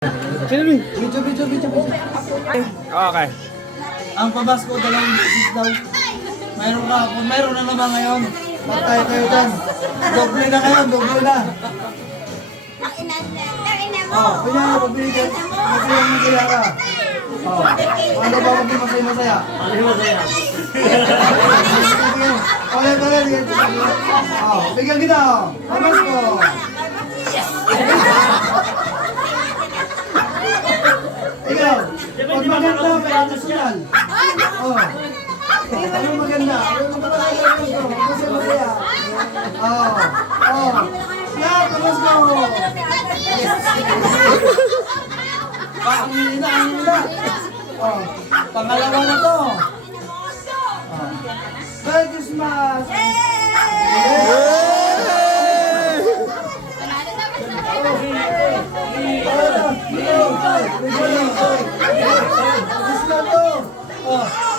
Video. Okay. Ang pabasko dalawang beses daw. Mayroon ka, kung mayroon na naman ngayon, magtayo kayo dyan. Doble na kayo, doble na. Kanya, magbigay. Masaya ka. Ano ba maging masaya? Bigyan kita. Pabasko. Ikaw, pag maganda, may nasyonal. Ano maganda? Ano maganda? Kasi masaya. Yan, pabasko. Ang hina. Pangalawa na to. Merry Christmas! Christmas to!